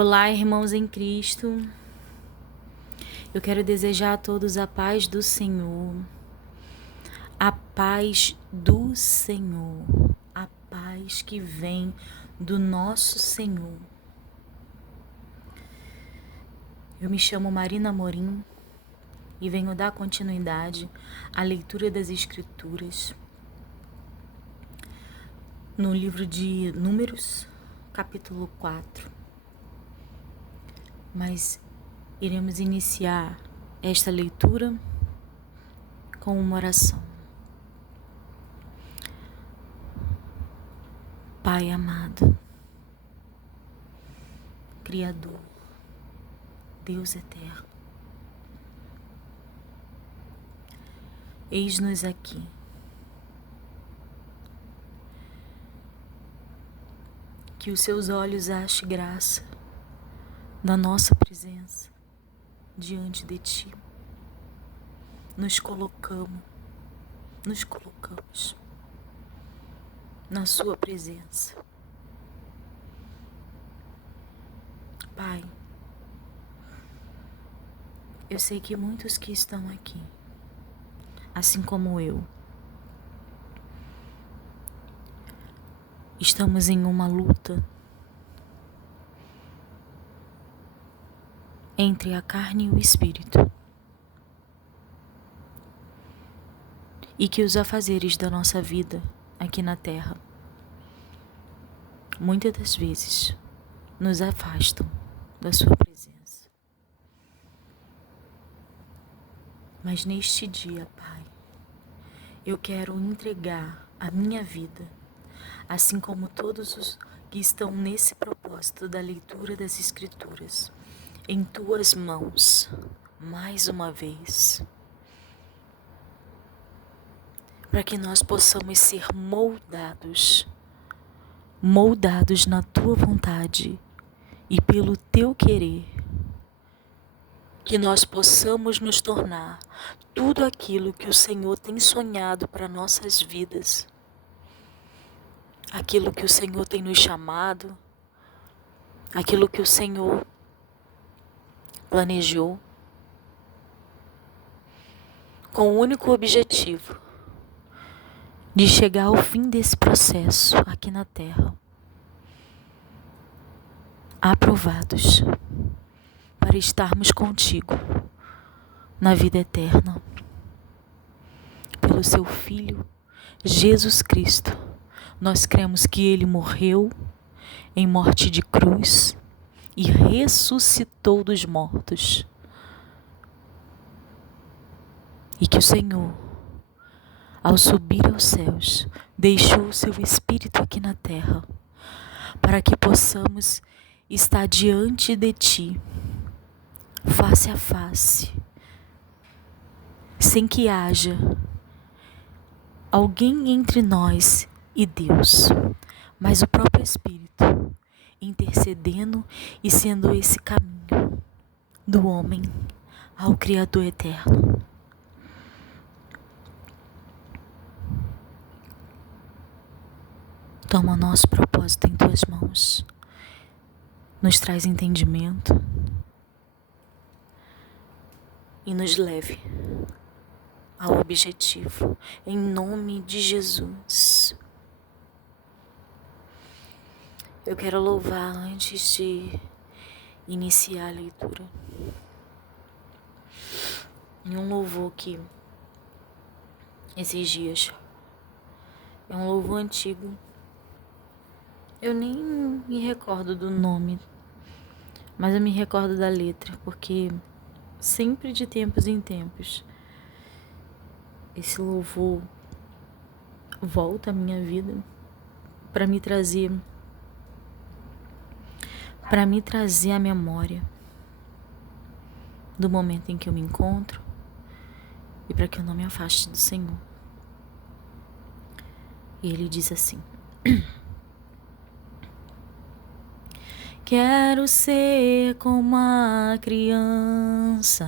Olá, irmãos em Cristo. Eu quero desejar a todos a paz do Senhor. A paz do Senhor. A paz que vem do nosso Senhor. Eu me chamo Marina Amorim e venho dar continuidade à leitura das Escrituras no livro de Números, capítulo 4. Mas iremos iniciar esta leitura com uma oração. Pai amado, Criador, Deus eterno, eis-nos aqui. Que os seus olhos achem graça na nossa presença diante de Ti. Nos colocamos na Sua presença. Pai, eu sei que muitos que estão aqui, assim como eu, estamos em uma luta entre a carne e o espírito. E que os afazeres da nossa vida aqui na terra, muitas das vezes, nos afastam da Sua presença. Mas neste dia, Pai, eu quero entregar a minha vida, assim como todos os que estão nesse propósito da leitura das Escrituras, em Tuas mãos, mais uma vez, para que nós possamos ser moldados na Tua vontade e pelo Teu querer, que nós possamos nos tornar tudo aquilo que o Senhor tem sonhado para nossas vidas, aquilo que o Senhor tem nos chamado, aquilo que o Senhor planejou, com o único objetivo de chegar ao fim desse processo aqui na terra, aprovados para estarmos contigo na vida eterna, pelo Seu Filho, Jesus Cristo. Nós cremos que Ele morreu em morte de cruz e ressuscitou dos mortos. E que o Senhor, ao subir aos céus, deixou o Seu Espírito aqui na terra, para que possamos estar diante de Ti, face a face, sem que haja alguém entre nós e Deus, mas o próprio Espírito intercedendo e sendo esse caminho do homem ao Criador eterno. Toma o nosso propósito em Tuas mãos, nos traz entendimento e nos leve ao objetivo, em nome de Jesus. Eu quero louvar antes de iniciar a leitura, em um louvor que esses dias é um louvor antigo. Eu nem me recordo do nome, mas eu me recordo da letra, porque sempre de tempos em tempos esse louvor volta à minha vida para me trazer a memória do momento em que eu me encontro e para que eu não me afaste do Senhor. E ele diz assim: quero ser como a criança,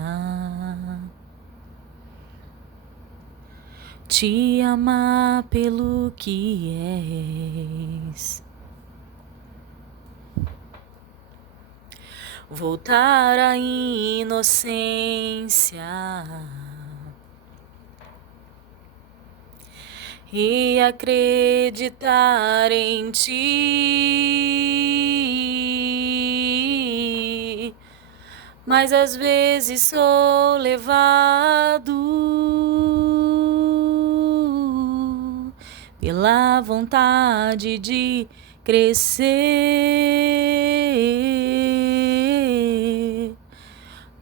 te amar pelo que és, voltar à inocência e acreditar em ti. Mas às vezes sou levado pela vontade de crescer,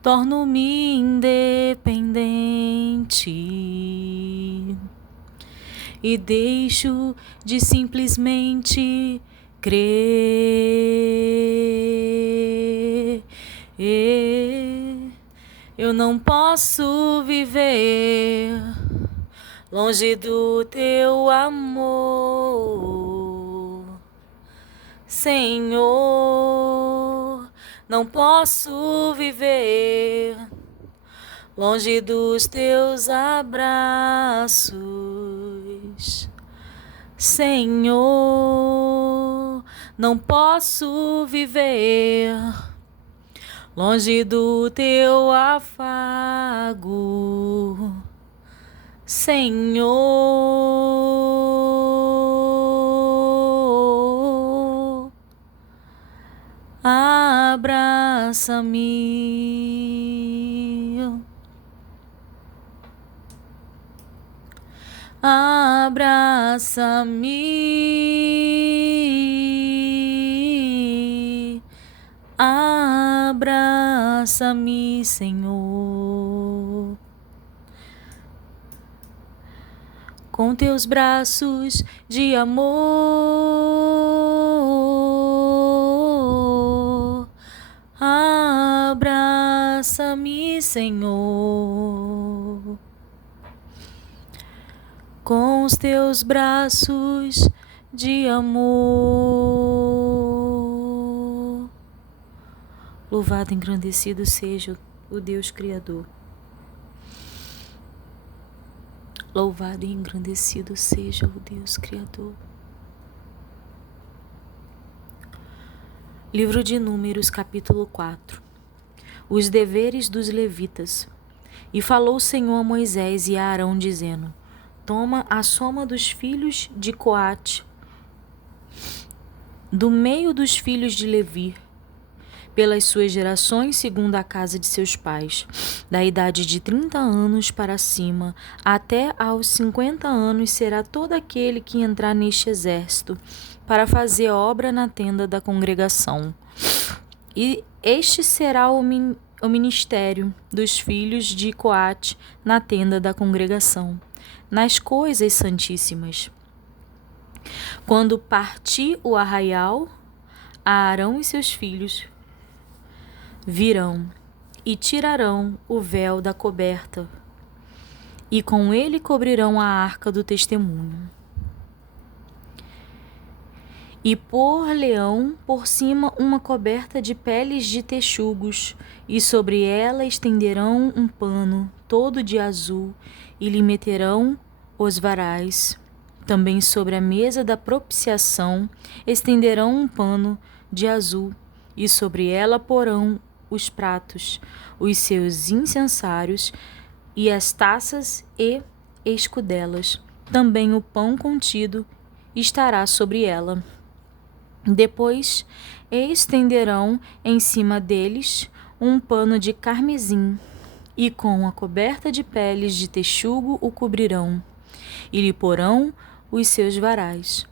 torno-me independente e deixo de simplesmente crer. Eu não posso viver longe do teu amor, Senhor. Não posso viver longe dos teus abraços, Senhor. Não posso viver longe do teu afago, Senhor. Abraça-me, abraça-me, abraça-me, Senhor, com teus braços de amor. Abraça-me, Senhor, com os teus braços de amor. Louvado e engrandecido seja o Deus Criador. Louvado e engrandecido seja o Deus Criador. Livro de Números, capítulo 4. Os deveres dos levitas. E falou o Senhor a Moisés e a Arão, dizendo: Toma a soma dos filhos de Coate, do meio dos filhos de Levi, pelas suas gerações, segundo a casa de seus pais, da idade de 30 anos para cima, até aos 50 anos será todo aquele que entrar neste exército, para fazer obra na tenda da congregação. E este será o ministério dos filhos de Coate na tenda da congregação, nas coisas santíssimas. Quando partir o arraial, Arão e seus filhos virão e tirarão o véu da coberta, e com ele cobrirão a arca do testemunho. E por-lhe-ão por cima uma coberta de peles de texugos, e sobre ela estenderão um pano todo de azul, e lhe meterão os varais. Também sobre a mesa da propiciação estenderão um pano de azul, e sobre ela porão os pratos, os seus incensários, e as taças e escudelas. Também o pão contido estará sobre ela. Depois estenderão em cima deles um pano de carmesim, e com a coberta de peles de texugo o cobrirão, e lhe porão os seus varais.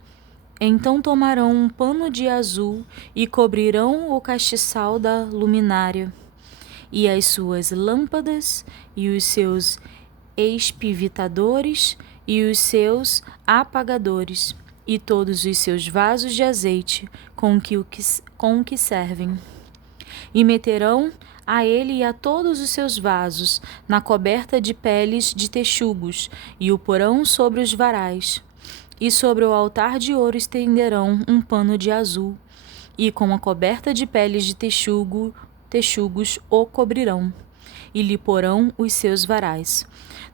Então tomarão um pano de azul e cobrirão o castiçal da luminária, e as suas lâmpadas, e os seus espivitadores, e os seus apagadores, e todos os seus vasos de azeite com que servem. E meterão a ele e a todos os seus vasos na coberta de peles de texugos, e o porão sobre os varais. E sobre o altar de ouro estenderão um pano de azul, e com a coberta de peles de texugos o cobrirão, e lhe porão os seus varais.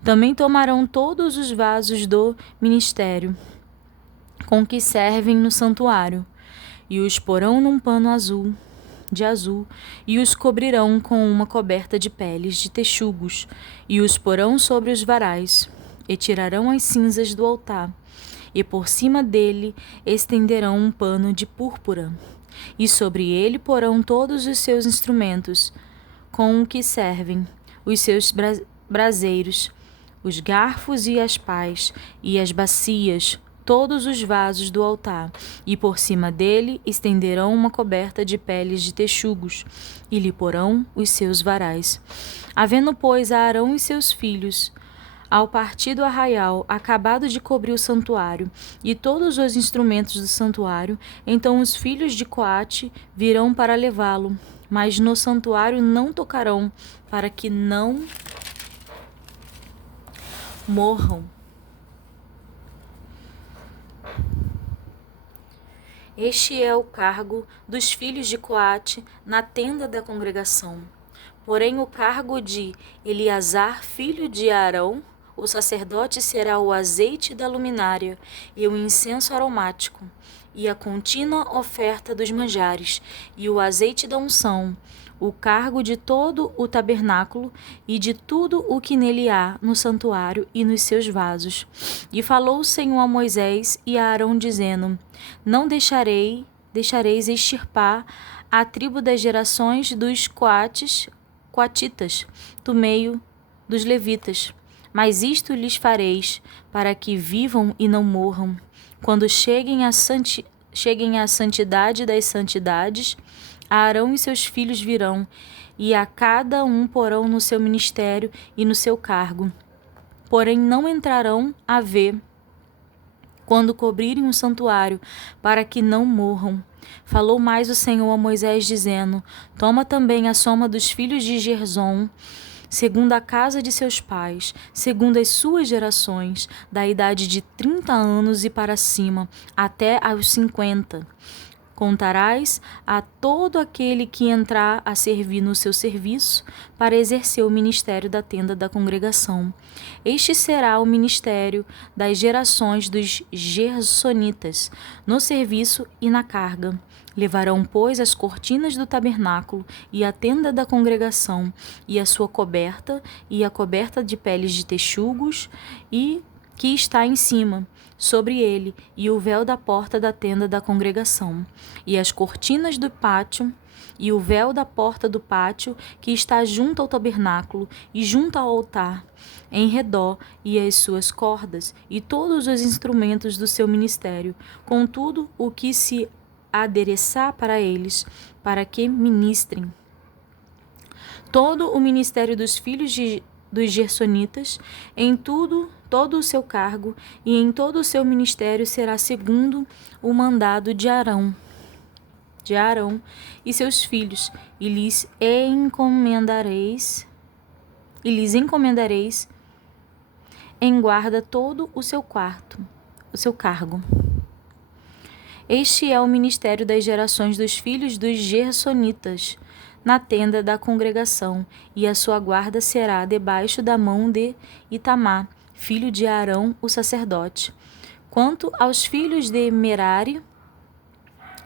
Também tomarão todos os vasos do ministério com que servem no santuário, e os porão num pano azul, de azul, e os cobrirão com uma coberta de peles de texugos, e os porão sobre os varais, e tirarão as cinzas do altar, e por cima dele estenderão um pano de púrpura, e sobre ele porão todos os seus instrumentos, com o que servem, os seus braseiros, os garfos e as pás, e as bacias, todos os vasos do altar, e por cima dele estenderão uma coberta de peles de texugos, e lhe porão os seus varais. Havendo, pois, a Arão e seus filhos, ao partir do arraial, acabado de cobrir o santuário e todos os instrumentos do santuário, então os filhos de Coate virão para levá-lo, mas no santuário não tocarão, para que não morram. Este é o cargo dos filhos de Coate na tenda da congregação. Porém, o cargo de Eleazar, filho de Arão, o sacerdote, será o azeite da luminária e o incenso aromático, e a contínua oferta dos manjares, e o azeite da unção, o cargo de todo o tabernáculo e de tudo o que nele há no santuário e nos seus vasos. E falou o Senhor a Moisés e a Arão, dizendo: Não deixareis extirpar a tribo das gerações dos coatitas, do meio dos levitas. Mas isto lhes fareis, para que vivam e não morram, quando cheguem à santidade das santidades. Arão e seus filhos virão, e a cada um porão no seu ministério e no seu cargo. Porém não entrarão a ver quando cobrirem o santuário, para que não morram. Falou mais o Senhor a Moisés, dizendo: Toma também a soma dos filhos de Gerzom, segundo a casa de seus pais, segundo as suas gerações, da idade de 30 anos e para cima, até aos 50. Contarás a todo aquele que entrar a servir no seu serviço, para exercer o ministério da tenda da congregação. Este será o ministério das gerações dos gersonitas, no serviço e na carga. Levarão, pois, as cortinas do tabernáculo e a tenda da congregação, e a sua coberta, e a coberta de peles de texugos, e que está em cima, sobre ele, e o véu da porta da tenda da congregação, e as cortinas do pátio, e o véu da porta do pátio, que está junto ao tabernáculo e junto ao altar, em redor, e as suas cordas, e todos os instrumentos do seu ministério, com tudo o que se adereçar para eles, para que ministrem. Todo o ministério dos filhos dos gersonitas, em todo o seu cargo e em todo o seu ministério, será segundo o mandado de Arão e seus filhos, e lhes encomendareis em guarda todo o seu cargo. Este é o ministério das gerações dos filhos dos gersonitas, na tenda da congregação, e a sua guarda será debaixo da mão de Itamar, filho de Arão, o sacerdote. Quanto aos filhos de Merari,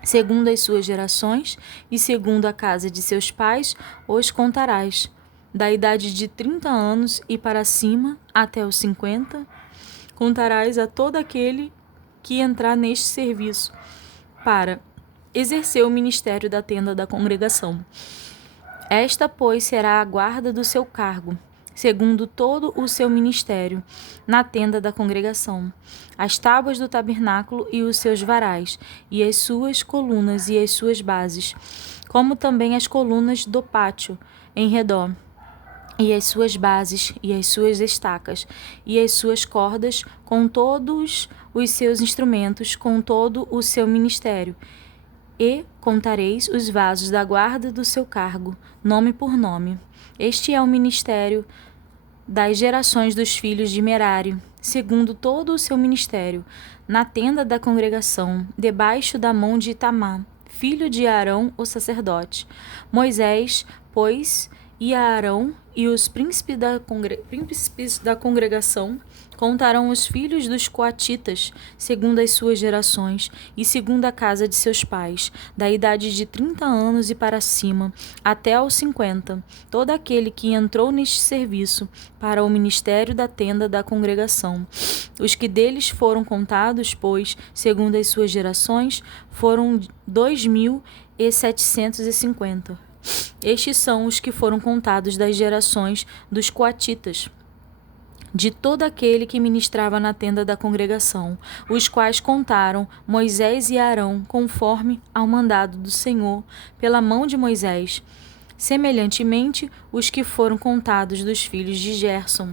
segundo as suas gerações e segundo a casa de seus pais, os contarás, da idade de 30 anos e para cima até os 50, contarás a todo aquele que entrar neste serviço, para exercer o ministério da tenda da congregação. Esta, pois, será a guarda do seu cargo, segundo todo o seu ministério, na tenda da congregação: as tábuas do tabernáculo e os seus varais, e as suas colunas e as suas bases, como também as colunas do pátio em redor, e as suas bases, e as suas estacas, e as suas cordas, com todos os seus instrumentos, com todo o seu ministério. E contareis os vasos da guarda do seu cargo, nome por nome. Este é o ministério das gerações dos filhos de Merari, segundo todo o seu ministério, na tenda da congregação, debaixo da mão de Itamar, filho de Arão, o sacerdote. Moisés, pois, e Arão e os príncipes da congregação contaram os filhos dos coatitas, segundo as suas gerações, e segundo a casa de seus pais, da idade de 30 anos e para cima, até aos 50, todo aquele que entrou neste serviço para o ministério da tenda da congregação. Os que deles foram contados, pois, segundo as suas gerações, foram 2.750. Estes são os que foram contados das gerações dos coatitas, de todo aquele que ministrava na tenda da congregação, os quais contaram Moisés e Arão, conforme ao mandado do Senhor, pela mão de Moisés. Semelhantemente, os que foram contados dos filhos de Gerson,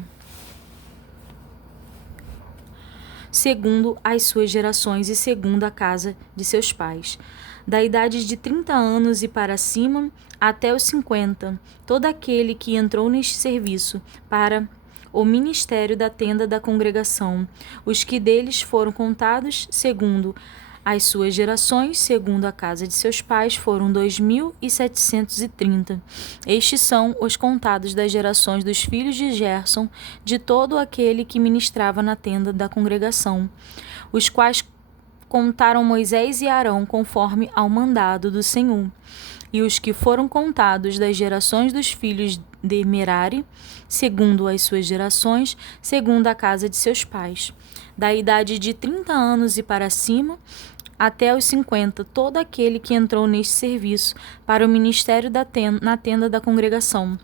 segundo as suas gerações e segundo a casa de seus pais, da idade de 30 anos e para cima, até os 50, todo aquele que entrou neste serviço para o ministério da tenda da congregação, os que deles foram contados segundo as suas gerações, segundo a casa de seus pais, foram 2.730. Estes são os contados das gerações dos filhos de Gerson, de todo aquele que ministrava na tenda da congregação, os quais contaram Moisés e Arão conforme ao mandado do Senhor. E os que foram contados das gerações dos filhos de Merari, segundo as suas gerações, segundo a casa de seus pais, da idade de 30 anos e para cima, até os 50, todo aquele que entrou neste serviço para o ministério na tenda da congregação.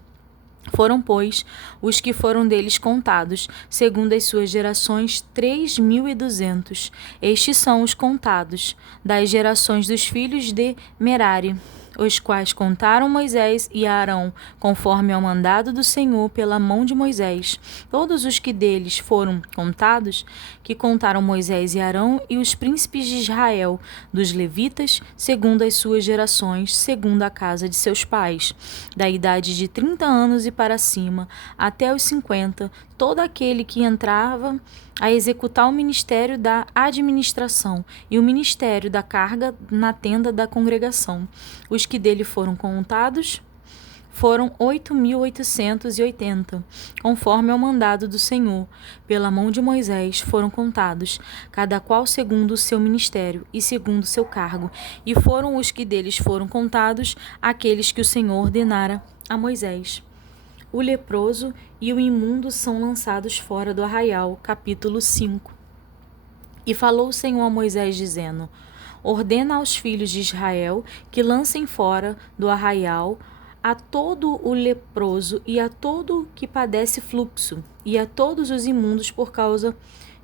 Foram, pois, os que foram deles contados, segundo as suas gerações, 3.200. Estes são os contados das gerações dos filhos de Merari, os quais contaram Moisés e Arão, conforme ao mandado do Senhor pela mão de Moisés. Todos os que deles foram contados, que contaram Moisés e Arão e os príncipes de Israel, dos levitas, segundo as suas gerações, segundo a casa de seus pais, da idade de 30 anos e para cima, até os 50, todo aquele que entrava a executar o ministério da administração e o ministério da carga na tenda da congregação. Os que dele foram contados foram 8.880, conforme ao mandado do Senhor, pela mão de Moisés foram contados, cada qual segundo o seu ministério e segundo o seu cargo, e foram os que deles foram contados, aqueles que o Senhor ordenara a Moisés. O leproso e o imundo são lançados fora do arraial. Capítulo 5. E falou o Senhor a Moisés, dizendo: Ordena aos filhos de Israel que lancem fora do arraial a todo o leproso e a todo que padece fluxo, e a todos os imundos por causa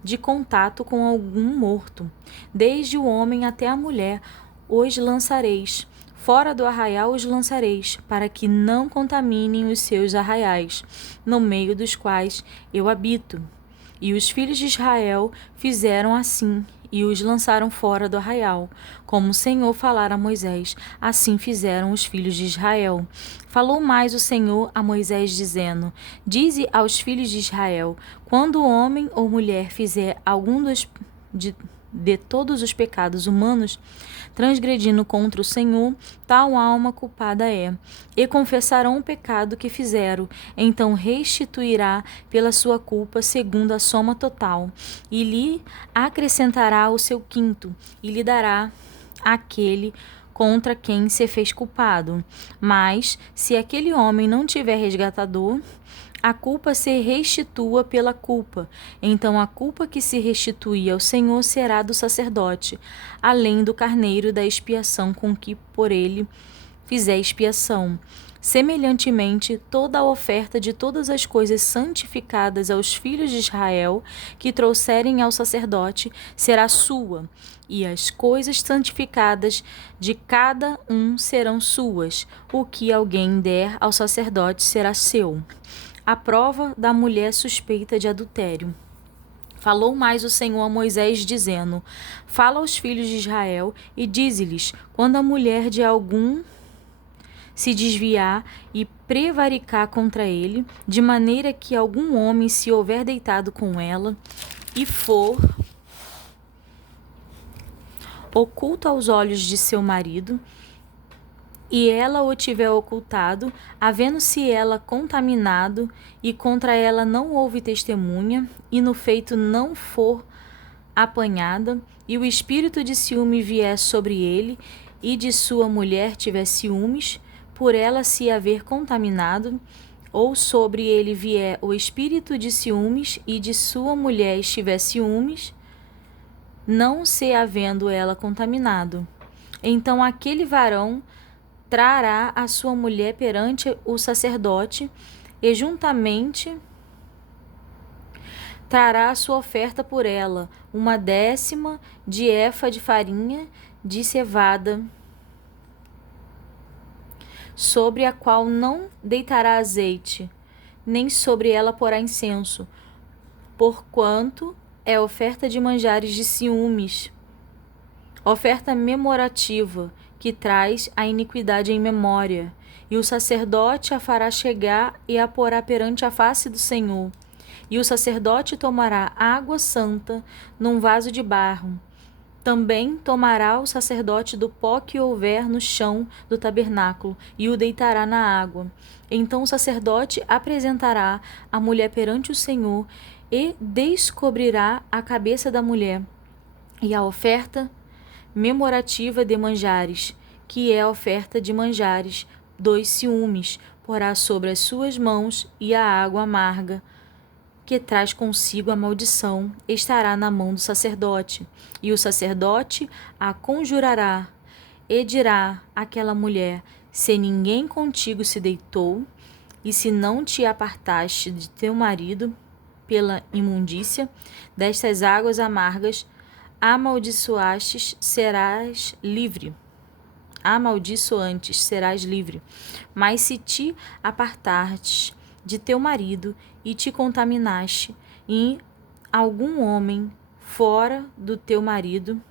de contato com algum morto. Desde o homem até a mulher os lançareis. Fora do arraial os lançareis, para que não contaminem os seus arraiais, no meio dos quais eu habito. E os filhos de Israel fizeram assim, e os lançaram fora do arraial. Como o Senhor falara a Moisés, assim fizeram os filhos de Israel. Falou mais o Senhor a Moisés, dizendo: Dize aos filhos de Israel, quando homem ou mulher fizer algum de todos os pecados humanos, transgredindo contra o Senhor, tal alma culpada é, e confessarão o pecado que fizeram, então restituirá pela sua culpa segundo a soma total, e lhe acrescentará o seu quinto, e lhe dará aquele contra quem se fez culpado. Mas, se aquele homem não tiver resgatador, a culpa se restitua pela culpa. Então a culpa que se restitui ao Senhor será do sacerdote, além do carneiro da expiação com que por ele fizer expiação. Semelhantemente, toda a oferta de todas as coisas santificadas aos filhos de Israel que trouxerem ao sacerdote será sua, e as coisas santificadas de cada um serão suas. O que alguém der ao sacerdote será seu. A prova da mulher suspeita de adultério. Falou mais o Senhor a Moisés, dizendo: Fala aos filhos de Israel e dize-lhes: quando a mulher de algum se desviar e prevaricar contra ele, de maneira que algum homem se houver deitado com ela e for oculto aos olhos de seu marido, e ela o tiver ocultado, havendo-se ela contaminado, e contra ela não houve testemunha, e no feito não for apanhada, e o espírito de ciúme vier sobre ele, e de sua mulher tiver ciúmes, por ela se haver contaminado, ou sobre ele vier o espírito de ciúmes, e de sua mulher estiver ciúmes, não se havendo ela contaminado. Então aquele varão trará a sua mulher perante o sacerdote, e juntamente trará a sua oferta por ela, 1/10 de efa de farinha de cevada, sobre a qual não deitará azeite, nem sobre ela porá incenso, porquanto é oferta de manjares de ciúmes, oferta memorativa, que traz a iniquidade em memória. E o sacerdote a fará chegar e a porá perante a face do Senhor. E o sacerdote tomará água santa num vaso de barro. Também tomará o sacerdote do pó que houver no chão do tabernáculo e o deitará na água. Então o sacerdote apresentará a mulher perante o Senhor e descobrirá a cabeça da mulher e a oferta memorativa de manjares, que é a oferta de manjares dos ciúmes, porá sobre as suas mãos, e a água amarga, que traz consigo a maldição, estará na mão do sacerdote. E o sacerdote a conjurará, e dirá àquela mulher: se ninguém contigo se deitou, e se não te apartaste de teu marido pela imundícia destas águas amargas, amaldiçoastes, serás livre. Amaldiçoantes, serás livre. Mas se te apartares de teu marido e te contaminaste, e algum homem fora de teu marido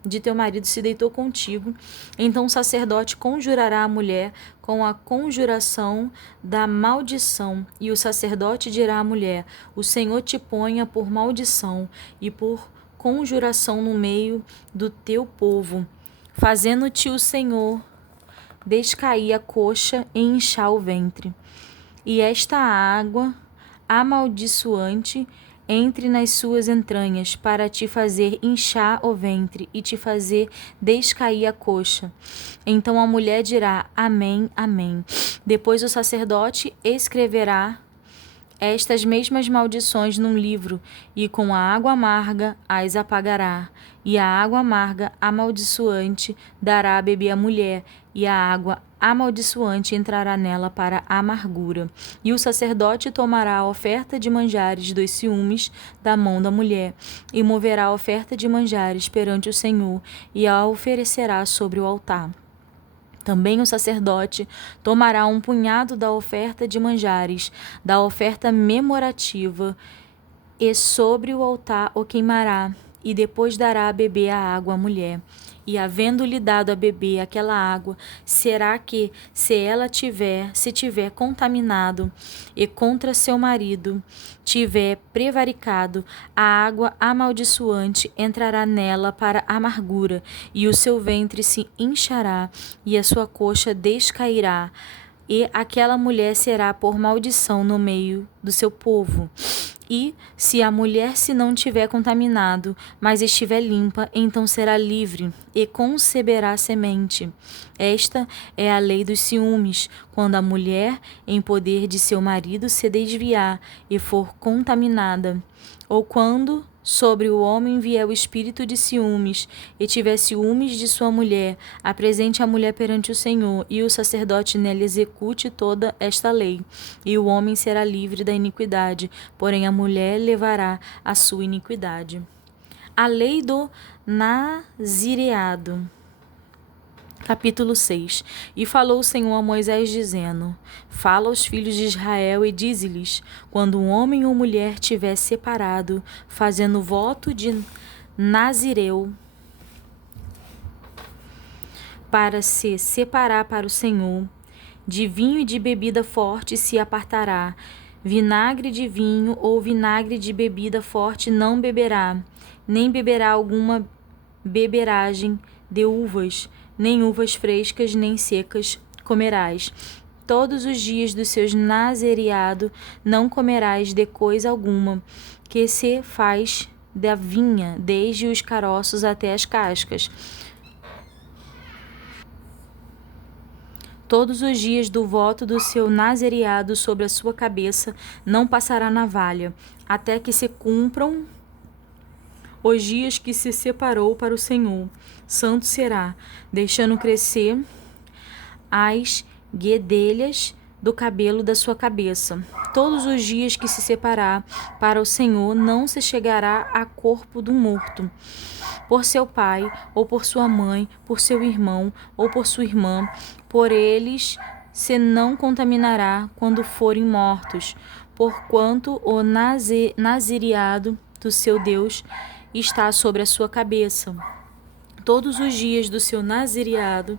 se deitou contigo, então o sacerdote conjurará a mulher com a conjuração da maldição, e o sacerdote dirá à mulher: o Senhor te ponha por maldição e por conjuração no meio do teu povo, fazendo-te o Senhor descair a coxa e inchar o ventre. E esta água amaldiçoante entre nas suas entranhas, para te fazer inchar o ventre e te fazer descair a coxa. Então a mulher dirá: amém, amém. Depois o sacerdote escreverá estas mesmas maldições num livro, e com a água amarga as apagará. E a água amarga amaldiçoante dará a beber à mulher, e a água amaldiçoante entrará nela para a amargura. E o sacerdote tomará a oferta de manjares dos ciúmes da mão da mulher, e moverá a oferta de manjares perante o Senhor, e a oferecerá sobre o altar. Também o sacerdote tomará um punhado da oferta de manjares, da oferta memorativa, e sobre o altar o queimará, e depois dará a beber a água à mulher. E havendo-lhe dado a beber aquela água, será que, se tiver contaminado e contra seu marido tiver prevaricado, a água amaldiçoante entrará nela para a amargura, e o seu ventre se inchará, e a sua coxa descairá, e aquela mulher será por maldição no meio do seu povo. E, se a mulher se não tiver contaminado, mas estiver limpa, então será livre e conceberá semente. Esta é a lei dos ciúmes, quando a mulher, em poder de seu marido, se desviar e for contaminada, ou quando sobre o homem vier o espírito de ciúmes, e tiver ciúmes de sua mulher, apresente a mulher perante o Senhor, e o sacerdote nela execute toda esta lei. E o homem será livre da iniquidade, porém a mulher levará a sua iniquidade. A lei do nazireado. Capítulo 6. E falou o Senhor a Moisés, dizendo: fala aos filhos de Israel e dize-lhes: quando um homem ou mulher tiver separado, fazendo voto de nazireu, para se separar para o Senhor, de vinho e de bebida forte se apartará. Vinagre de vinho ou vinagre de bebida forte não beberá, nem beberá alguma beberagem de uvas, nem uvas frescas nem secas, comerás. Todos os dias do seu nazereado não comerás de coisa alguma que se faz da vinha, desde os caroços até as cascas. Todos os dias do voto do seu nazereado sobre a sua cabeça não passará navalha, até que se cumpram os dias que se separou para o Senhor. Santo será, deixando crescer as guedelhas do cabelo da sua cabeça. Todos os dias que se separar para o Senhor, não se chegará a corpo do morto, por seu pai, ou por sua mãe, por seu irmão, ou por sua irmã, por eles se não contaminará quando forem mortos, porquanto o nazireado do seu Deus está sobre a sua cabeça. Todos os dias do seu nazireado,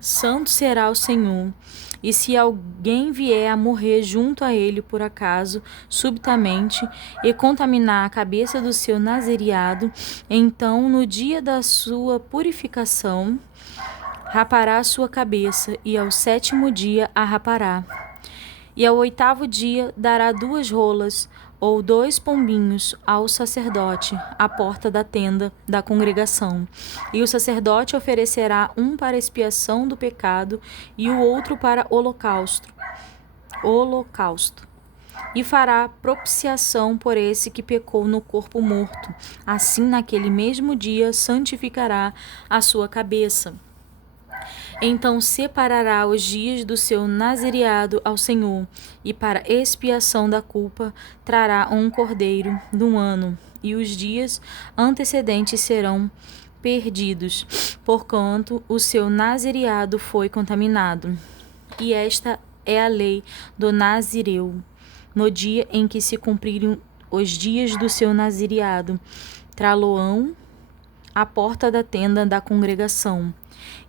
santo será o Senhor. E se alguém vier a morrer junto a ele por acaso, subitamente, e contaminar a cabeça do seu nazireado, então no dia da sua purificação, rapará a sua cabeça, e ao 7º dia a rapará. E ao 8º dia dará 2 rolas, ou 2 pombinhos, ao sacerdote, à porta da tenda da congregação. E o sacerdote oferecerá um para expiação do pecado e o outro para holocausto. E fará propiciação por esse que pecou no corpo morto. Assim, naquele mesmo dia, santificará a sua cabeça. Então separará os dias do seu nazireado ao Senhor, e para expiação da culpa trará um cordeiro de 1 ano, e os dias antecedentes serão perdidos, porquanto o seu nazireado foi contaminado. E esta é a lei do nazireu. No dia em que se cumprirem os dias do seu nazireado, trá-lo-ão à porta da tenda da congregação.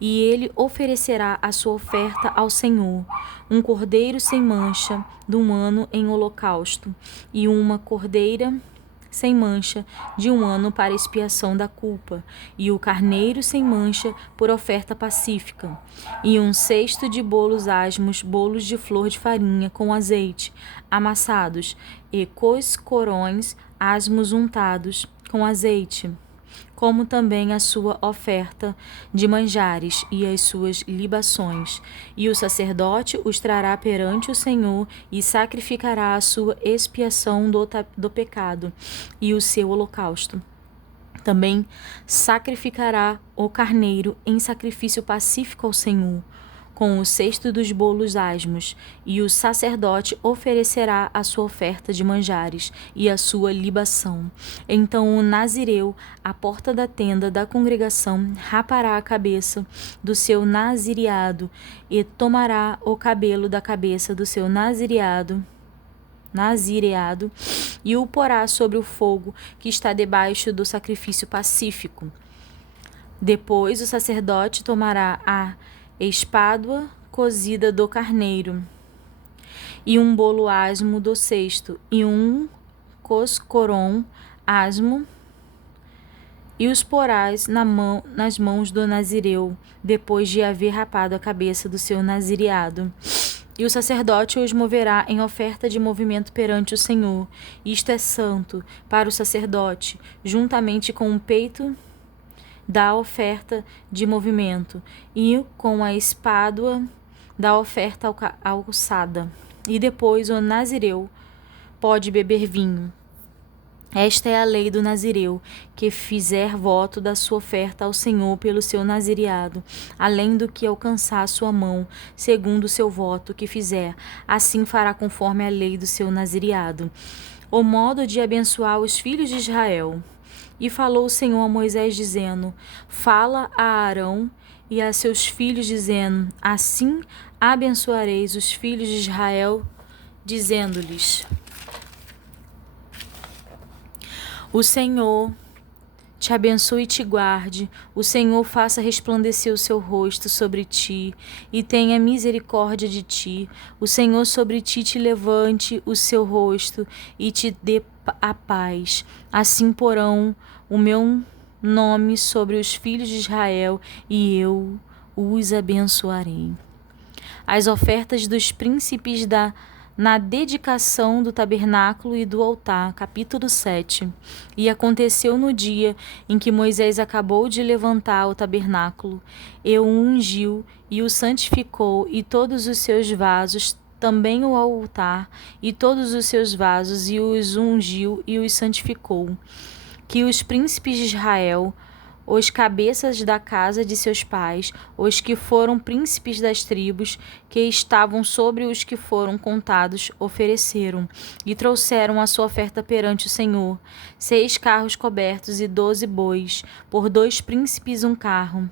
E ele oferecerá a sua oferta ao Senhor, um cordeiro sem mancha de 1 ano em holocausto, e uma cordeira sem mancha de 1 ano para expiação da culpa, e o carneiro sem mancha por oferta pacífica, e 1 cesto de bolos asmos, bolos de flor de farinha com azeite, amassados, e coscorões asmos untados com azeite, como também a sua oferta de manjares e as suas libações. E o sacerdote os trará perante o Senhor e sacrificará a sua expiação do pecado e o seu holocausto. Também sacrificará o carneiro em sacrifício pacífico ao Senhor, com o cesto dos bolos asmos, e o sacerdote oferecerá a sua oferta de manjares e a sua libação. Então o nazireu, à porta da tenda da congregação, rapará a cabeça do seu nazireado, e tomará o cabelo da cabeça do seu nazireado, e o porá sobre o fogo que está debaixo do sacrifício pacífico. Depois o sacerdote tomará a espádua cozida do carneiro, e um bolo asmo do cesto, e um coscorom asmo, e os porás nas mãos do nazireu, depois de haver rapado a cabeça do seu nazireado. E o sacerdote os moverá em oferta de movimento perante o Senhor. Isto é santo para o sacerdote, juntamente com o peito da oferta de movimento, e com a espádua da oferta alçada. E depois o nazireu pode beber vinho. Esta é a lei do nazireu, que fizer voto da sua oferta ao Senhor pelo seu nazireado, além do que alcançar a sua mão, segundo o seu voto que fizer, assim fará conforme a lei do seu nazireado. O modo de abençoar os filhos de Israel. E falou o Senhor a Moisés, dizendo: Fala a Arão e a seus filhos, dizendo: Assim abençoareis os filhos de Israel, dizendo-lhes: O Senhor te abençoe e te guarde, o Senhor faça resplandecer o seu rosto sobre ti e tenha misericórdia de ti, o Senhor sobre ti te levante o seu rosto e te dê a paz. Assim porão o meu nome sobre os filhos de Israel e eu os abençoarei. as ofertas dos príncipes na dedicação do tabernáculo e do altar. Capítulo 7. E aconteceu no dia em que Moisés acabou de levantar o tabernáculo, e o ungiu e o santificou, e todos os seus vasos, também o altar, e todos os seus vasos, e os ungiu e os santificou, que os príncipes de Israel, os cabeças da casa de seus pais, os que foram príncipes das tribos, que estavam sobre os que foram contados, ofereceram, e trouxeram a sua oferta perante o Senhor, 6 carros cobertos e 12 bois, por 2 príncipes um carro,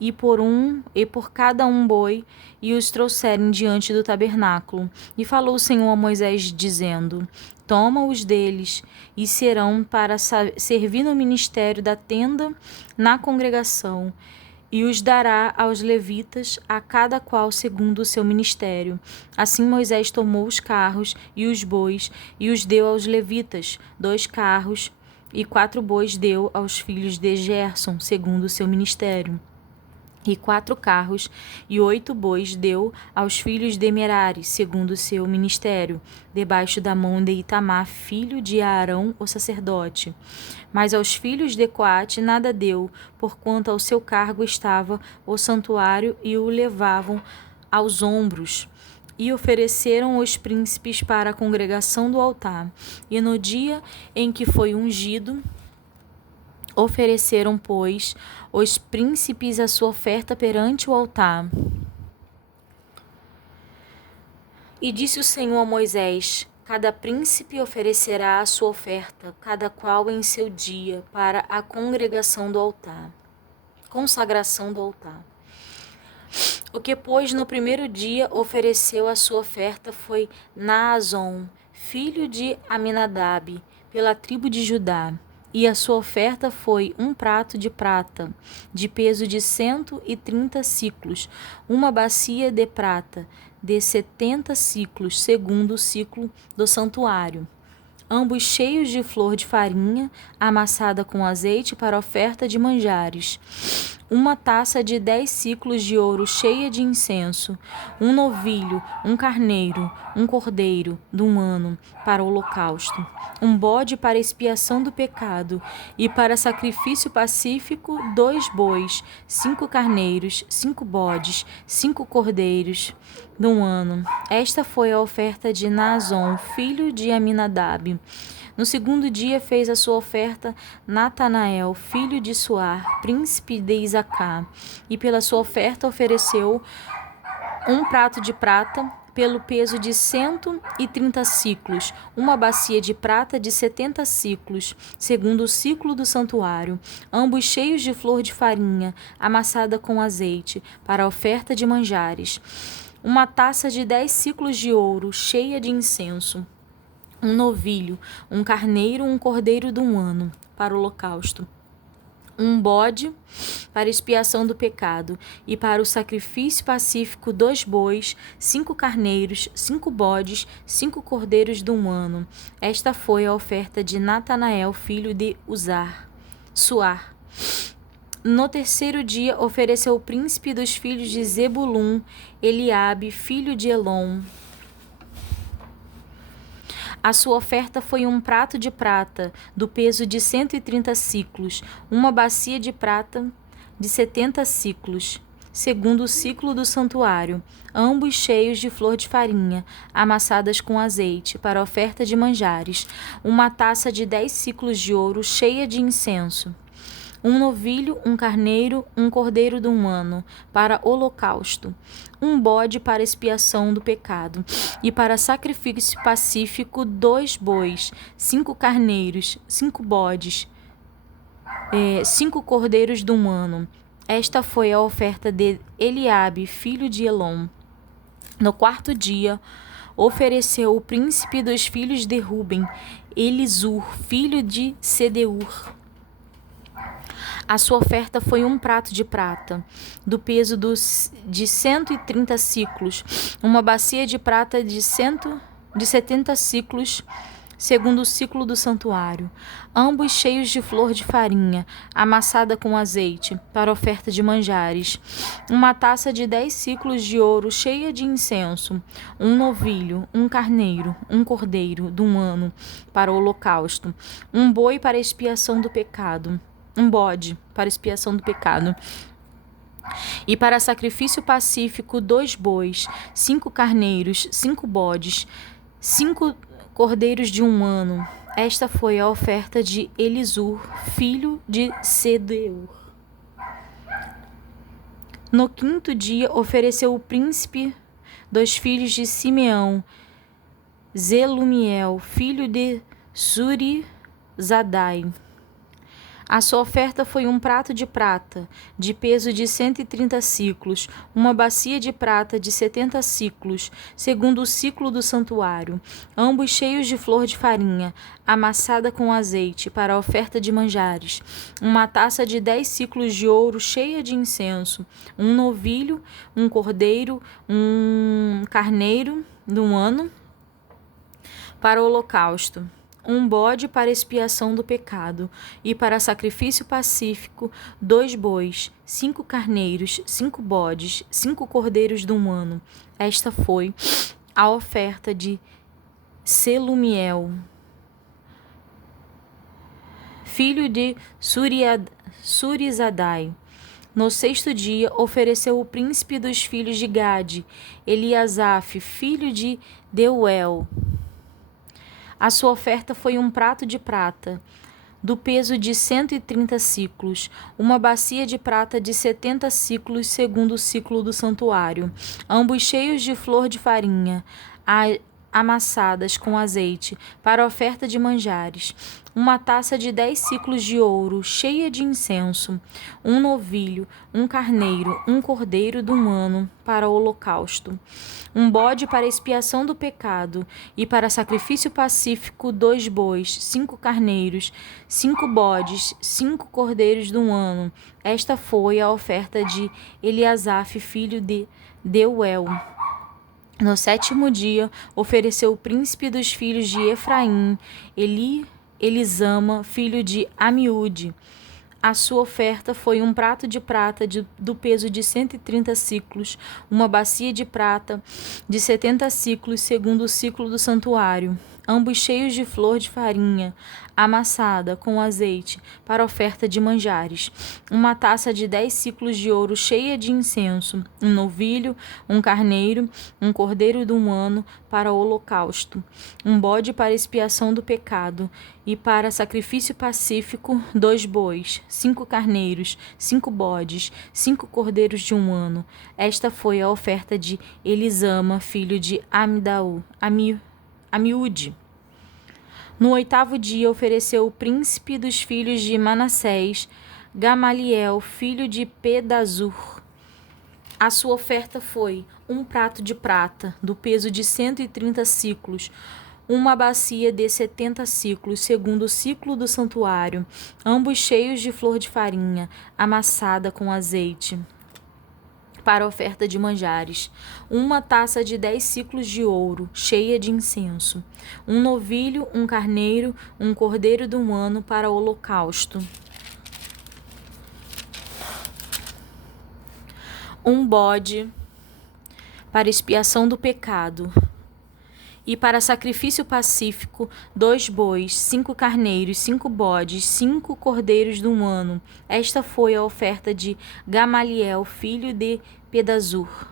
e por cada um boi, e os trouxeram diante do tabernáculo. E falou o Senhor a Moisés, dizendo: Toma-os deles, e serão para servir no ministério da tenda na congregação, e os dará aos levitas, a cada qual segundo o seu ministério. Assim Moisés tomou os carros e os bois, e os deu aos levitas. 2 carros e 4 bois deu aos filhos de Gerson, segundo o seu ministério. E 4 carros e 8 bois deu aos filhos de Merari, segundo o seu ministério, debaixo da mão de Itamar, filho de Arão, o sacerdote. Mas aos filhos de Coate nada deu, porquanto ao seu cargo estava o santuário, e o levavam aos ombros. E ofereceram os príncipes para a congregação do altar. E no dia em que foi ungido, ofereceram, pois, os príncipes a sua oferta perante o altar. E disse o Senhor a Moisés: Cada príncipe oferecerá a sua oferta, cada qual em seu dia, para a congregação do altar. Consagração do altar. O que, pois, no primeiro dia ofereceu a sua oferta foi Naazon, filho de Aminadab, pela tribo de Judá. E a sua oferta foi 1 prato de prata, de peso de 130 siclos, uma bacia de prata, de 70 siclos, segundo o ciclo do santuário, ambos cheios de flor de farinha, amassada com azeite para oferta de manjares. Uma taça de 10 siclos de ouro cheia de incenso, um novilho, um carneiro, um cordeiro de 1 ano para o holocausto, um bode para expiação do pecado, e para sacrifício pacífico 2 bois, 5 carneiros, 5 bodes, 5 cordeiros de 1 ano. Esta foi a oferta de Naazon, filho de Aminadab. No segundo dia fez a sua oferta Natanael, filho de Suar, príncipe de Isacar, e pela sua oferta ofereceu 1 prato de prata, pelo peso de 130 siclos, uma bacia de prata de 70 siclos, segundo o ciclo do santuário, ambos cheios de flor de farinha, amassada com azeite, para a oferta de manjares. Uma taça de 10 siclos de ouro, cheia de incenso. Um novilho, um carneiro, um cordeiro de 1 ano, para o holocausto. Um bode para expiação do pecado, e para o sacrifício pacífico 2 bois, 5 carneiros, 5 bodes, 5 cordeiros de 1 ano. Esta foi a oferta de Natanael, filho de Suar. No terceiro dia ofereceu o príncipe dos filhos de Zebulum, Eliabe, filho de Elon. A sua oferta foi 1 prato de prata, do peso de 130 siclos, uma bacia de prata de 70 siclos, segundo o ciclo do santuário, ambos cheios de flor de farinha, amassadas com azeite, para oferta de manjares, uma taça de 10 siclos de ouro, cheia de incenso. Um novilho, um carneiro, um cordeiro de 1 ano, para holocausto, um bode para expiação do pecado, e para sacrifício pacífico 2 bois, 5 carneiros, 5 bodes, 5 cordeiros de 1 ano. Esta foi a oferta de Eliabe, filho de Elon. No 4º dia, ofereceu o príncipe dos filhos de Ruben, Elisur, filho de Sedeur. A sua oferta foi 1 prato de prata, do peso de 130 siclos, uma bacia de prata de 70 siclos, segundo o ciclo do santuário, ambos cheios de flor de farinha, amassada com azeite, para oferta de manjares, uma taça de 10 ciclos de ouro cheia de incenso, um novilho, um carneiro, um cordeiro de um ano, para o holocausto, um boi para expiação do pecado, um bode para expiação do pecado, e para sacrifício pacífico 2 bois, 5 carneiros, 5 bodes, 5 cordeiros de um ano. Esta foi a oferta de Elisur, filho de Sedeur. No 5º dia ofereceu o príncipe 2 filhos de Simeão, Zelumiel, filho de Zurizadai. A sua oferta foi um prato de prata, de peso de 130 siclos, uma bacia de prata de 70 siclos, segundo o ciclo do santuário, ambos cheios de flor de farinha, amassada com azeite, para a oferta de manjares, uma taça de 10 siclos de ouro cheia de incenso, um novilho, um cordeiro, um carneiro de um ano, para o holocausto, um bode para expiação do pecado, e para sacrifício pacífico 2 bois, 5 carneiros, 5 bodes, 5 cordeiros de um ano. Esta foi a oferta de Selumiel, filho de Surizadai. No 6º dia ofereceu o príncipe dos filhos de Gade, Eliasaf, filho de Deuel. A sua oferta foi um prato de prata, do peso de 130 siclos, uma bacia de prata de 70 siclos, segundo o ciclo do santuário, ambos cheios de flor de farinha, amassadas com azeite, para oferta de manjares, uma taça de 10 siclos de ouro, cheia de incenso, um novilho, um carneiro, um cordeiro de um ano, para o holocausto, um bode para expiação do pecado, e para sacrifício pacífico 2 bois, 5 carneiros, 5 bodes, 5 cordeiros de um ano. Esta foi a oferta de Eliasaf, filho de Deuel. No 7º dia, ofereceu o príncipe dos filhos de Efraim, Elisama, filho de Amiúde. A sua oferta foi um prato de prata do peso de 130 siclos, uma bacia de prata de 70 siclos, segundo o ciclo do santuário, ambos cheios de flor de farinha, amassada com azeite, para oferta de manjares, uma taça de 10 siclos de ouro cheia de incenso, um novilho, um carneiro, um cordeiro de um ano, para o holocausto, um bode para expiação do pecado, e para sacrifício pacífico 2 bois, 5 carneiros, 5 bodes, 5 cordeiros de um ano. Esta foi a oferta de Elisama, filho de Amiúde. No 8º dia ofereceu o príncipe dos filhos de Manassés, Gamaliel, filho de Pedazur. A sua oferta foi um prato de prata, do peso de 130 siclos, uma bacia de 70 siclos, segundo o ciclo do santuário, ambos cheios de flor de farinha, amassada com azeite, para oferta de manjares, uma taça de 10 siclos de ouro, cheia de incenso, um novilho, um carneiro, um cordeiro de um ano, para o holocausto, um bode para expiação do pecado, e para sacrifício pacífico 2 bois, 5 carneiros, 5 bodes, 5 cordeiros de um ano. Esta foi a oferta de Gamaliel, filho de Pedazur.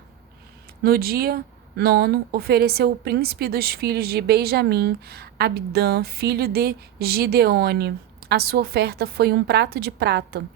No dia 9º, ofereceu o príncipe dos filhos de Benjamim, Abidã, filho de Gideone. A sua oferta foi um prato de prata,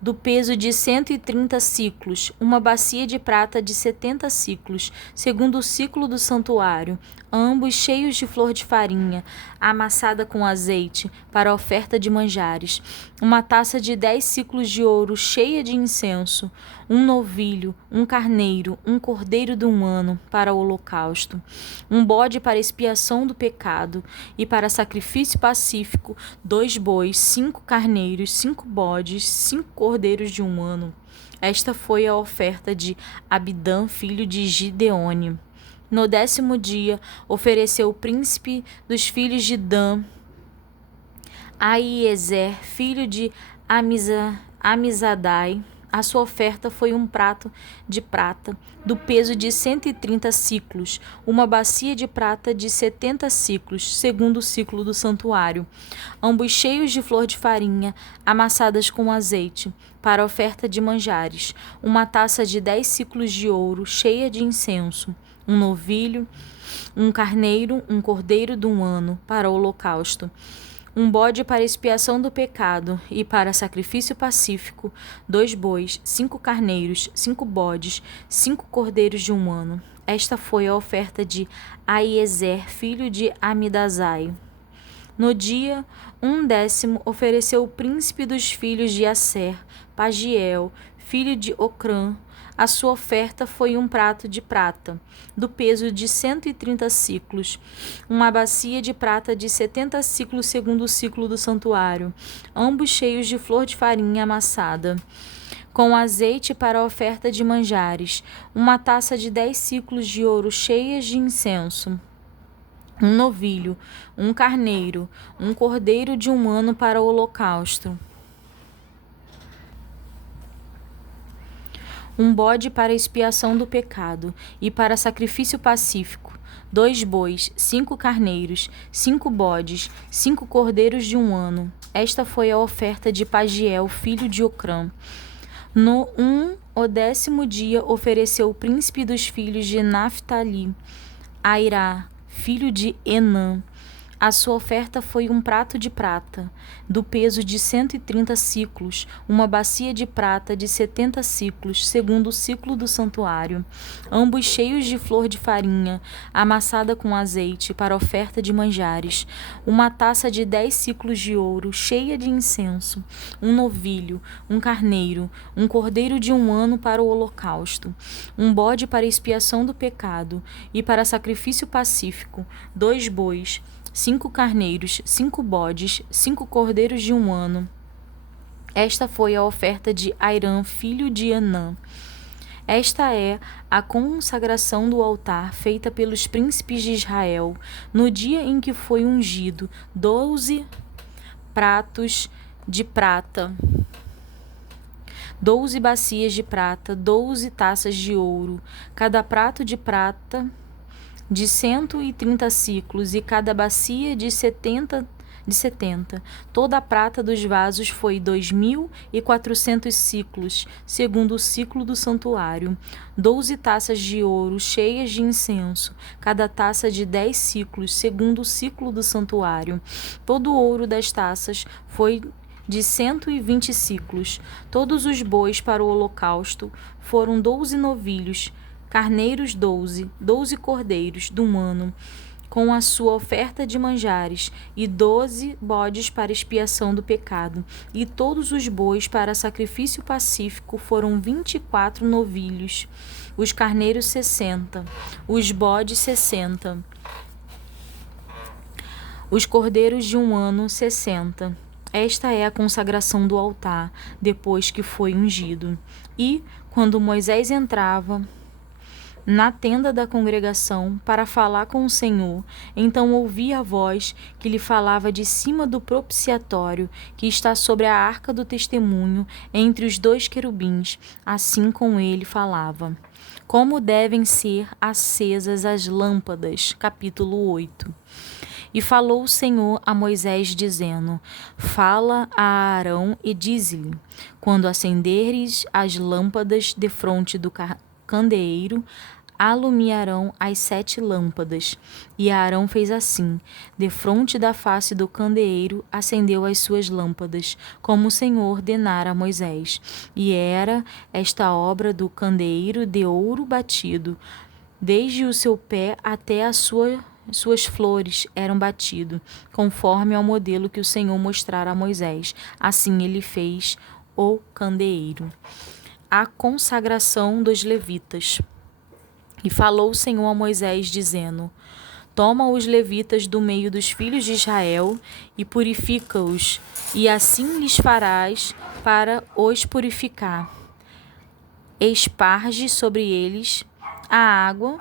do peso de 130 siclos, uma bacia de prata de 70 siclos, segundo o ciclo do santuário, ambos cheios de flor de farinha, amassada com azeite, para oferta de manjares, uma taça de 10 siclos de ouro cheia de incenso, um novilho, um carneiro, um cordeiro de um ano, para o holocausto, um bode para expiação do pecado, e para sacrifício pacífico 2 bois, 5 carneiros, 5 bodes, 5 cordeiros de um ano. Esta foi a oferta de Abidã, filho de Gideone. No 10º dia, ofereceu o príncipe dos filhos de Dan, Aiezer, filho de Amizadai. A sua oferta foi um prato de prata, do peso de 130 siclos, uma bacia de prata de 70 siclos, segundo o ciclo do santuário, ambos cheios de flor de farinha, amassadas com azeite, para oferta de manjares, uma taça de 10 siclos de ouro, cheia de incenso, um novilho, um carneiro, um cordeiro de um ano, para o holocausto, um bode para expiação do pecado e para sacrifício pacífico, 2 bois, 5 carneiros, 5 bodes, 5 cordeiros de um ano. Esta foi a oferta de Aiezer, filho de Amidazai. No dia 10º, ofereceu o príncipe dos filhos de Asser, Pagiel, filho de Ocrã. A sua oferta foi um prato de prata, do peso de 130 siclos, uma bacia de prata de 70 siclos segundo o ciclo do santuário, ambos cheios de flor de farinha amassada, com azeite para a oferta de manjares, uma taça de 10 siclos de ouro cheias de incenso, um novilho, um carneiro, um cordeiro de um ano para o holocausto, um bode para expiação do pecado e para sacrifício pacífico, 2 bois, 5 carneiros, 5 bodes, 5 cordeiros de um ano. Esta foi a oferta de Pagiel, filho de Ocrã. No 10º dia, ofereceu o príncipe dos filhos de Naphtali, Airá, filho de Enã. A sua oferta foi um prato de prata, do peso de 130 siclos, uma bacia de prata de 70 siclos, segundo o ciclo do santuário, ambos cheios de flor de farinha, amassada com azeite, para oferta de manjares, uma taça de 10 siclos de ouro, cheia de incenso, um novilho, um carneiro, um cordeiro de um ano para o holocausto, um bode para expiação do pecado e para sacrifício pacífico, 2 bois, 5 carneiros, 5 bodes, 5 cordeiros de um ano. Esta foi a oferta de Airã, filho de Anã. Esta é a consagração do altar feita pelos príncipes de Israel, no dia em que foi ungido, 12 pratos de prata, 12 bacias de prata, 12 taças de ouro, cada prato de prata de 130 siclos e cada bacia de 70. Toda a prata dos vasos foi 2.400 siclos, segundo o ciclo do santuário. 12 taças de ouro cheias de incenso, cada taça de 10 siclos, segundo o ciclo do santuário. Todo o ouro das taças foi de 120 siclos. Todos os bois para o holocausto foram 12 novilhos, carneiros 12 cordeiros de um ano, com a sua oferta de manjares, e 12 bodes para expiação do pecado, e todos os bois para sacrifício pacífico foram 24 novilhos, os carneiros 60, os bodes 60, os cordeiros de um ano 60. Esta é a consagração do altar, depois que foi ungido. E, quando Moisés entrava na tenda da congregação para falar com o Senhor, então ouvi a voz que lhe falava de cima do propiciatório, que está sobre a arca do testemunho, entre os 2 querubins, assim com ele falava. Como devem ser acesas as lâmpadas. Capítulo 8. E falou o Senhor a Moisés, dizendo: Fala a Arão e dize-lhe: Quando acenderes as lâmpadas defronte do candeeiro, alumiarão as 7 lâmpadas. E Arão fez assim: defronte da face do candeeiro, acendeu as suas lâmpadas, como o Senhor ordenara a Moisés. E era esta obra do candeeiro de ouro batido, desde o seu pé até a suas flores eram batido, conforme ao modelo que o Senhor mostrara a Moisés. Assim ele fez o candeeiro. A consagração dos levitas. E falou o Senhor a Moisés, dizendo: Toma os levitas do meio dos filhos de Israel e purifica-os, e assim lhes farás para os purificar. Esparge sobre eles a água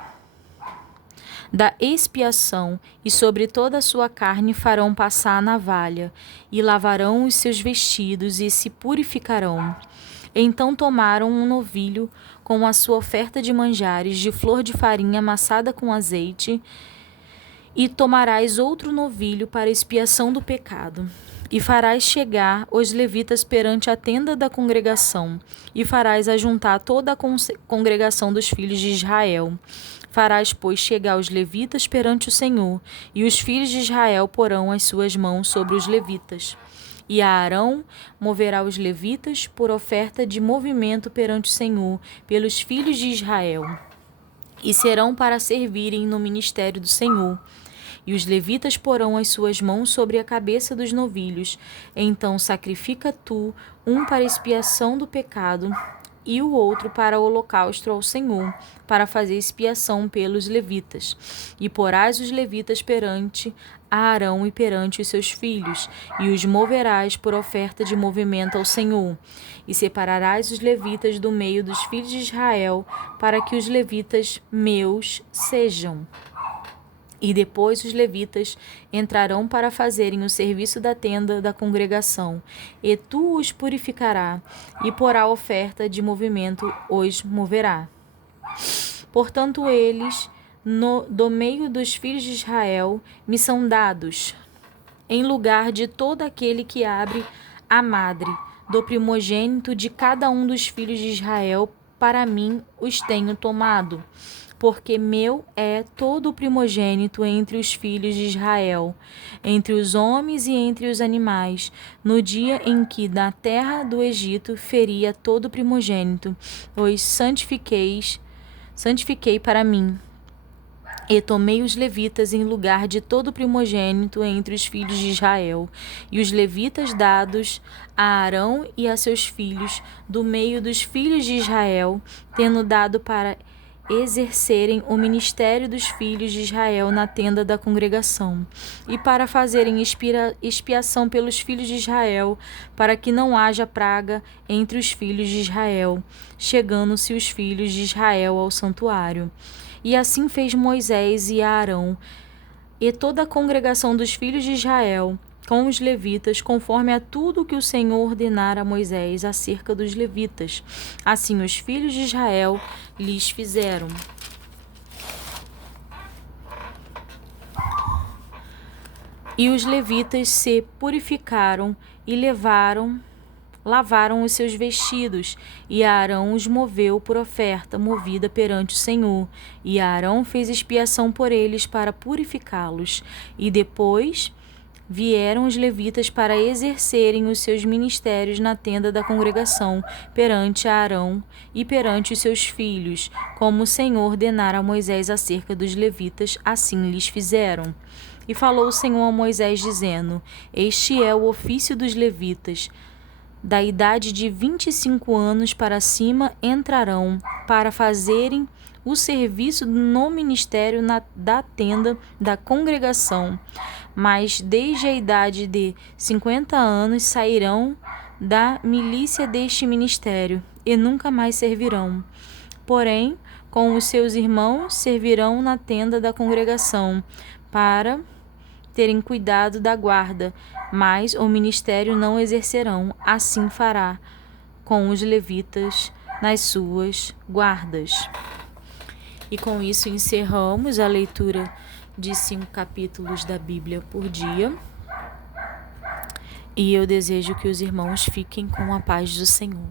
da expiação, e sobre toda a sua carne farão passar a navalha, e lavarão os seus vestidos e se purificarão. Então tomaram um novilho com a sua oferta de manjares, de flor de farinha amassada com azeite, e tomarás outro novilho para expiação do pecado. E farás chegar os levitas perante a tenda da congregação, e farás ajuntar toda a congregação dos filhos de Israel. Farás, pois, chegar os levitas perante o Senhor, e os filhos de Israel porão as suas mãos sobre os levitas. E Arão moverá os levitas por oferta de movimento perante o Senhor, pelos filhos de Israel, e serão para servirem no ministério do Senhor. E os levitas porão as suas mãos sobre a cabeça dos novilhos. Então sacrifica tu um para expiação do pecado e o outro para holocausto ao Senhor, para fazer expiação pelos levitas. E porás os levitas perante Arão e perante os seus filhos, e os moverás por oferta de movimento ao Senhor. E separarás os levitas do meio dos filhos de Israel, para que os levitas meus sejam. E depois os levitas entrarão para fazerem o serviço da tenda da congregação, e tu os purificará, e porá oferta de movimento os moverá. Portanto, eles, do meio dos filhos de Israel, me são dados, em lugar de todo aquele que abre a madre, do primogênito de cada um dos filhos de Israel, para mim os tenho tomado. Porque meu é todo o primogênito entre os filhos de Israel, entre os homens e entre os animais, no dia em que na terra do Egito feria todo o primogênito, os santifiquei para mim. E tomei os levitas em lugar de todo o primogênito entre os filhos de Israel, e os levitas dados a Arão e a seus filhos, do meio dos filhos de Israel, tendo dado para exercerem o ministério dos filhos de Israel na tenda da congregação, e para fazerem expiação pelos filhos de Israel, para que não haja praga entre os filhos de Israel, chegando-se os filhos de Israel ao santuário. E assim fez Moisés e Arão, e toda a congregação dos filhos de Israel, com os levitas, conforme a tudo que o Senhor ordenara a Moisés acerca dos levitas. Assim os filhos de Israel lhes fizeram. E os levitas se purificaram e lavaram os seus vestidos, e Arão os moveu por oferta movida perante o Senhor. E Arão fez expiação por eles para purificá-los. E depois vieram os levitas para exercerem os seus ministérios na tenda da congregação, perante Arão e perante os seus filhos, como o Senhor ordenara a Moisés acerca dos levitas, assim lhes fizeram. E falou o Senhor a Moisés, dizendo: Este é o ofício dos levitas. Da idade de 25 anos para cima entrarão para fazerem o serviço no ministério da tenda da congregação. Mas desde a idade de 50 anos sairão da milícia deste ministério e nunca mais servirão. Porém, com os seus irmãos servirão na tenda da congregação, para terem cuidado da guarda, mas o ministério não exercerão. Assim fará com os levitas nas suas guardas. E com isso encerramos a leitura de 5 capítulos da Bíblia por dia. E eu desejo que os irmãos fiquem com a paz do Senhor.